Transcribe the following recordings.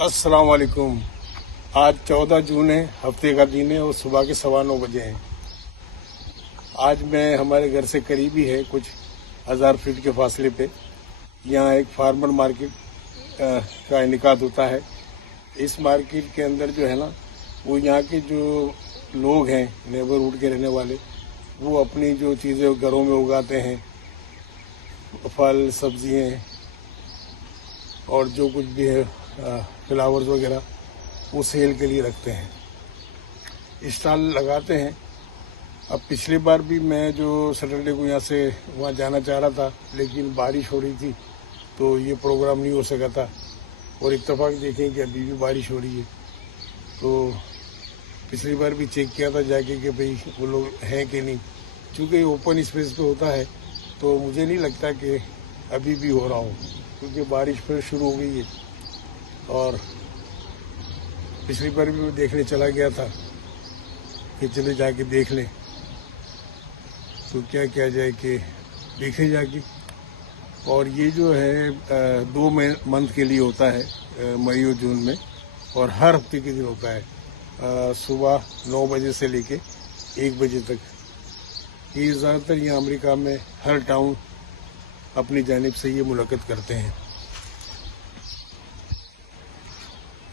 अस्सलाम वालेकुम। आज 14 जून है, हफ्ते का दिन है और सुबह के 9:15 बजे हैं। आज मैं हमारे घर से करीब ही है, कुछ 1000 फीट के फासले पे यहाँ एक फार्मर मार्केट का इनेकाद होता है। इस मार्केट के अंदर जो है ना, वो यहाँ के जो लोग हैं नेबरहुड के रहने वाले, वो अपनी जो चीज़ें घरों में उगाते हैं, फल सब्जियाँ और जो कुछ भी है फ्लावर्स वगैरह, वो सेल के लिए रखते हैं, स्टॉल लगाते हैं। अब पिछली बार भी मैं जो सैटरडे को यहाँ से वहाँ जाना चाह रहा था, लेकिन बारिश हो रही थी तो ये प्रोग्राम नहीं हो सका था। और इत्तेफाक देखें कि अभी भी बारिश हो रही है। तो पिछली बार भी चेक किया था जाके कि भाई वो लोग हैं कि नहीं, क्योंकि ओपन स्पेस पे होता है तो मुझे नहीं लगता कि अभी भी हो रहा हो, क्योंकि बारिश फिर शुरू हो गई है। और पिछली बार भी मैं देखने चला गया था कि चले जाके देख लें, तो क्या किया जाए कि देखे जाके। और ये जो है 2 मंथ के लिए होता है, मई और जून में, और हर हफ्ते के दिन होता है सुबह 9 बजे से लेके 1 बजे तक। ये ज़्यादातर यहाँ अमेरिका में हर टाउन अपनी जानिब से ये मुलाकात करते हैं।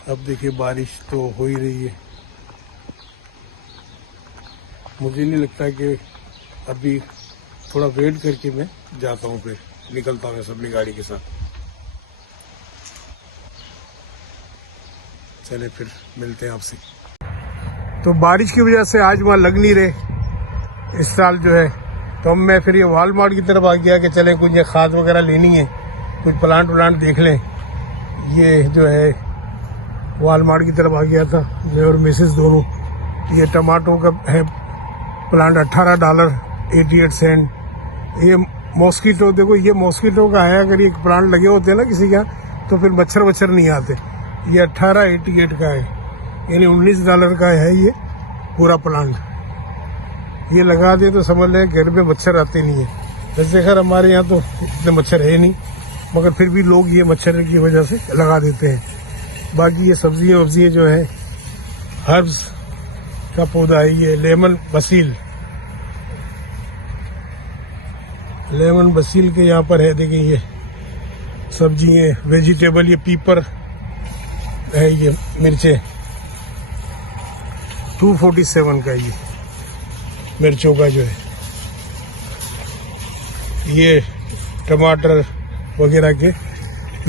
अब देखिए बारिश तो हो ही रही है। मुझे नहीं लगता कि अभी थोड़ा वेट करके मैं जाता हूँ, फिर निकलता हूँ अपनी गाड़ी के साथ। चले फिर मिलते हैं आपसे। तो बारिश की वजह से आज वहाँ लग नहीं रहे इस साल जो है, तो मैं फिर ये वॉलमार्ट की तरफ आ गया कि चले कुछ ये खाद वगैरह लेनी है, कुछ प्लांट व्लांट देख लें। ये जो है वॉलमार्ट की तरफ आ गया था मैं और मिसेस दोनों। ये टमाटो का है प्लांट $18.88। ये मॉस्किटो, देखो ये मॉस्किटो का है। अगर ये प्लांट लगे होते हैं ना किसी का, तो फिर मच्छर नहीं आते। ये $18.88 का है, यानी $19 का है ये पूरा प्लांट। ये लगा दे तो समझ लें घर में मच्छर आते नहीं है। वैसे खैर हमारे यहाँ तो इतने मच्छर है नहीं, मगर फिर भी लोग ये मच्छर की वजह से लगा देते हैं। बाकी ये सब्जियाँ वब्जियाँ जो है, हर्ब्स का पौधा है ये लेमन बसील के यहाँ पर है। देखिए ये सब्जियाँ, वेजिटेबल, ये पीपर है, ये मिर्चें 247 का ये मिर्चों का जो है। ये टमाटर वगैरह के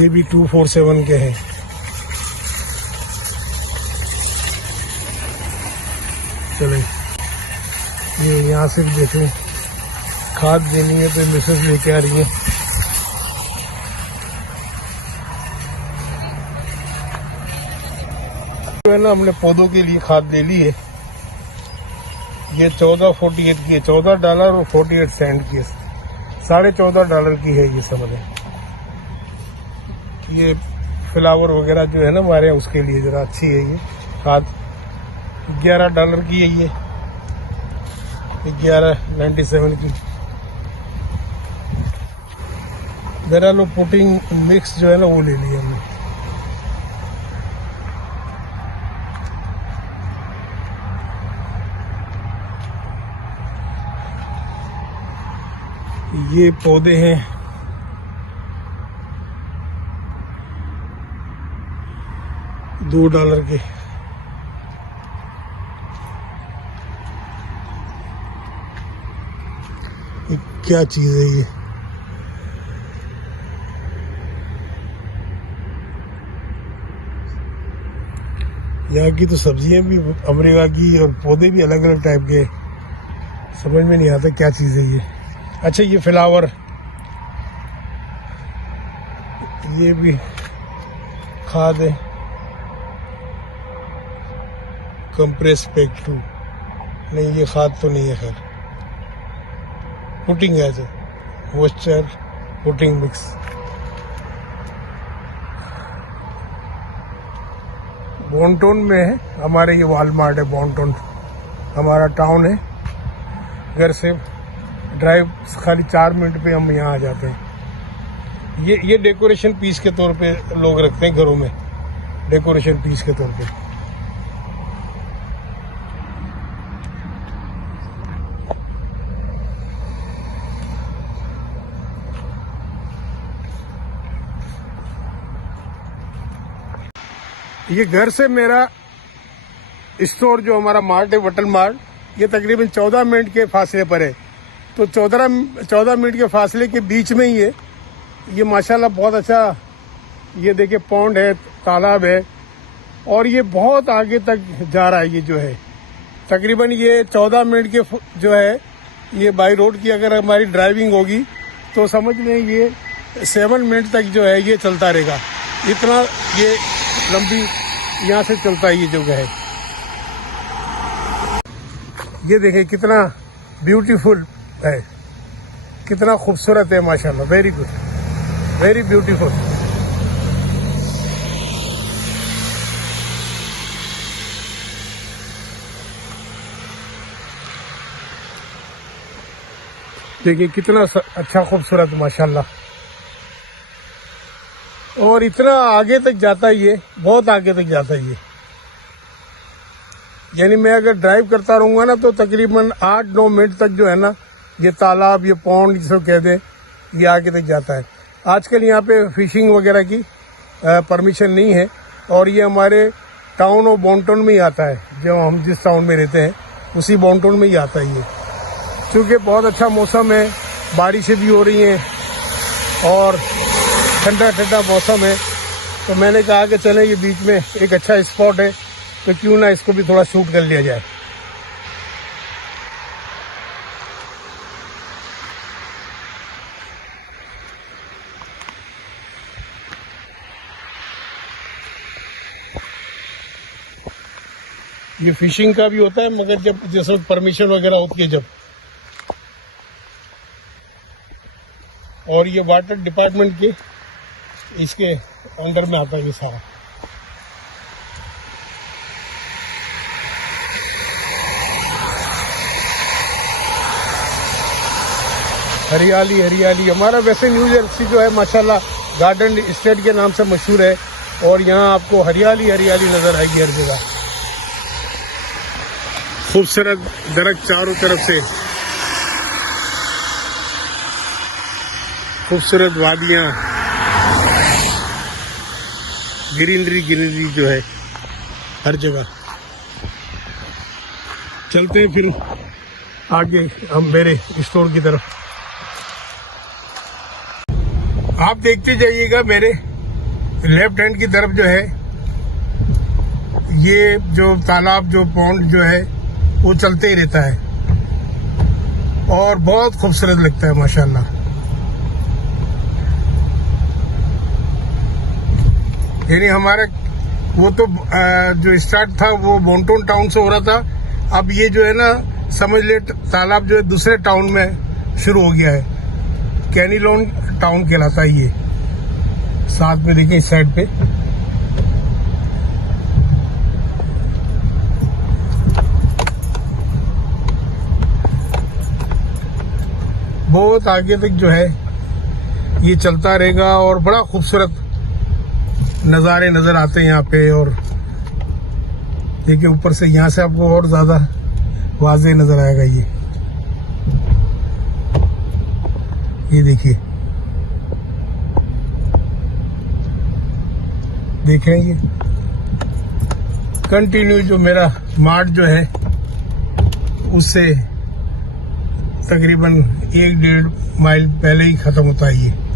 ये भी 247 के हैं। चले ये यहाँ से देखें, खाद देनी है तो मिसेस लेके आ रही है। जो है ना, हमने पौधों के लिए खाद ले ली है। ये 14.48 की है, $14 और 48 सेंट की है, $14.5 की है ये, समझे। ये फ्लावर वगैरह जो है ना हमारे यहाँ, उसके लिए जरा अच्छी है ये खाद। $11 की है ये, 11.97 की। मेरा लो पुटिंग मिक्स जो है ना वो ले लिया हमने। ये पौधे हैं $2 के। क्या चीज है ये? यहाँ की तो सब्जियां भी अमेरिका की और पौधे भी अलग अलग टाइप के, समझ में नहीं आता क्या चीज है ये। अच्छा ये फ्लावर, ये भी खाद है, कंप्रेस पैक 2। नहीं ये खाद तो नहीं है, खैर पुटिंग है, मॉइस्चर पुटिंग मिक्स। बॉन्टोन में है हमारे ये वॉलमार्ट है। बॉन्टोन हमारा टाउन है, घर से ड्राइव खाली 4 मिनट पे हम यहाँ आ जाते हैं। ये डेकोरेशन पीस के तौर पे लोग रखते हैं घरों में। डेकोरेशन पीस के तौर पे। ये घर से मेरा स्टोर जो हमारा मार्ट है, वटल मार्ट, ये तकरीबन 14 मिनट के फासले पर है। तो 14 मिनट के फासले के बीच में ही है। ये माशाल्लाह बहुत अच्छा, ये देखिए पौंड है, तालाब है, और ये बहुत आगे तक जा रहा है। ये जो है तकरीबन ये 14 मिनट के जो है ये बाई रोड की अगर हमारी ड्राइविंग होगी तो समझ लें ये 7 मिनट तक जो है ये चलता रहेगा। इतना ये लंबी यहाँ से चलता है ये जगह है। ये देखिए कितना ब्यूटीफुल है, कितना खूबसूरत है माशाल्लाह। Very good, very beautiful. देखिए कितना अच्छा खूबसूरत माशाल्लाह। और इतना आगे तक जाता है ये, बहुत आगे तक जाता है ये। यानी मैं अगर ड्राइव करता रहूंगा ना तो तकरीबन 8-9 मिनट तक जो है ना ये तालाब, ये पौंड जिसको कहते हैं, ये आगे तक जाता है। आजकल यहाँ पे फिशिंग वगैरह की परमिशन नहीं है, और ये हमारे टाउन ऑफ बॉन्टन में ही आता है। जो हम जिस टाउन में रहते हैं उसी बॉन्टन में ही आता है ये। क्योंकि बहुत अच्छा मौसम है, बारिशें भी हो रही हैं और ठंडा ठंडा मौसम है, तो मैंने कहा कि चले ये बीच में एक अच्छा स्पॉट है तो क्यों ना इसको भी थोड़ा शूट कर लिया जाए। ये फिशिंग का भी होता है, मगर जब जैसे परमिशन वगैरह होती है जब, और ये वाटर डिपार्टमेंट के इसके अंडर में आता है ये सारा। हरियाली हरियाली। हमारा वैसे न्यू जर्सी जो है माशाल्लाह गार्डन स्टेट के नाम से मशहूर है, और यहाँ आपको हरियाली हरियाली नजर आएगी हर जगह। खूबसूरत दरख्त चारों तरफ से, खूबसूरत वादियां, ग्रीनरी ग्रीनरी जो है हर जगह। चलते हैं फिर आगे हम मेरे स्टोर की तरफ। आप देखते जाइएगा मेरे लेफ्ट हैंड की तरफ जो है ये जो तालाब, जो पौंड जो है वो चलते ही रहता है और बहुत खूबसूरत लगता है माशाल्लाह। यानी हमारा वो तो जो स्टार्ट था वो बॉन्टन टाउन से हो रहा था, अब ये जो है ना समझ ले तालाब जो है दूसरे टाउन में शुरू हो गया है। कैनीलोन टाउन कहलाता है ये। साथ में देखिए इस साइड पे बहुत आगे तक जो है ये चलता रहेगा और बड़ा खूबसूरत नज़ारे नजर आते हैं यहाँ पे। और देखिए ऊपर से यहाँ से आपको और ज्यादा वाज़ेह नजर आएगा ये देखिए, देखें ये कंटिन्यू जो मेरा मार्ट जो है उससे तकरीबन 1-1.5 माइल पहले ही खत्म होता है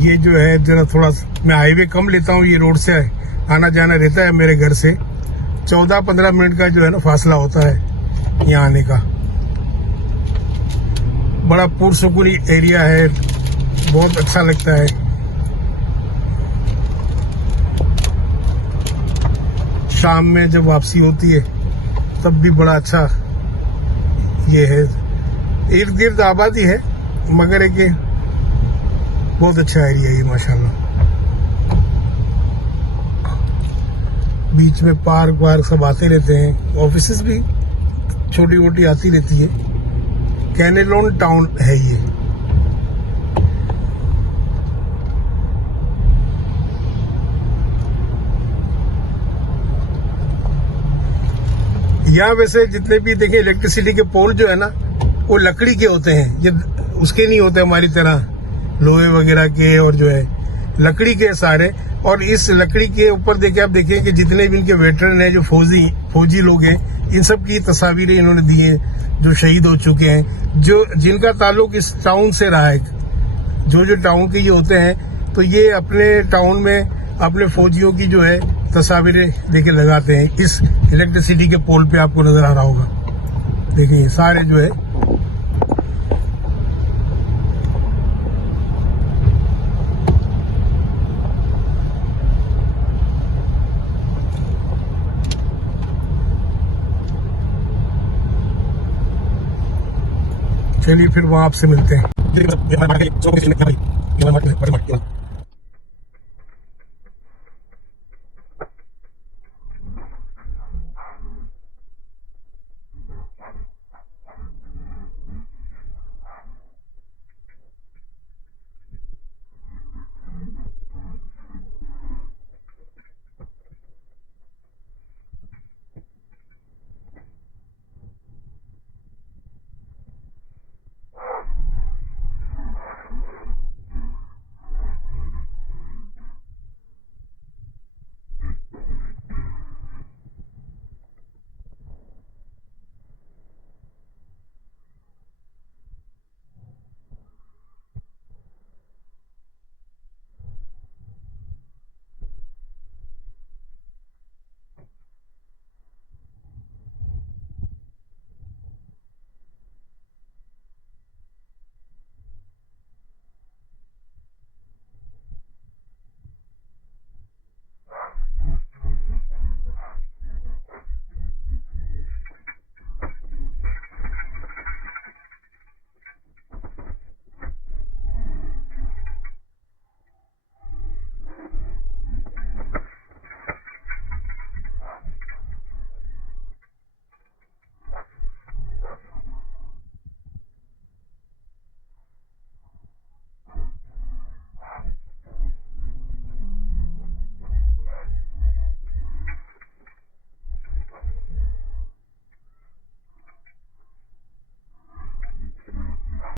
ये जो है जरा थोड़ा मैं हाईवे कम लेता हूँ, ये रोड से आना जाना रहता है मेरे घर से। 14-15 मिनट का जो है ना फासला होता है यहाँ आने का। बड़ा पुरसुकून एरिया है, बहुत अच्छा लगता है। शाम में जब वापसी होती है तब भी बड़ा अच्छा ये है। इर्द गिर्द आबादी है मगर एक बहुत अच्छा एरिया है ये माशाल्लाह। बीच में पार्क वार्क सब आते रहते हैं, ऑफिसेस भी छोटी मोटी आती रहती है। कैनेलोन टाउन है ये। यहाँ वैसे जितने भी देखें इलेक्ट्रिसिटी के पोल जो है ना वो लकड़ी के होते हैं, ये उसके नहीं होते हमारी तरह लोहे वगैरह के, और जो है लकड़ी के सारे। और इस लकड़ी के ऊपर देखिए, आप देखें कि जितने भी इनके वेटरन हैं, जो फौजी लोग हैं, इन सब की तस्वीरें इन्होंने दी हैं जो शहीद हो चुके हैं, जो जिनका ताल्लुक इस टाउन से रहा है। जो टाउन के ये होते हैं तो ये अपने टाउन में अपने फौजियों की जो है तस्वीरें लेके लगाते हैं। इस इलेक्ट्रिसिटी के पोल पे आपको नजर आ रहा होगा, देखिए सारे जो है चलिए फिर वहां आपसे मिलते हैं।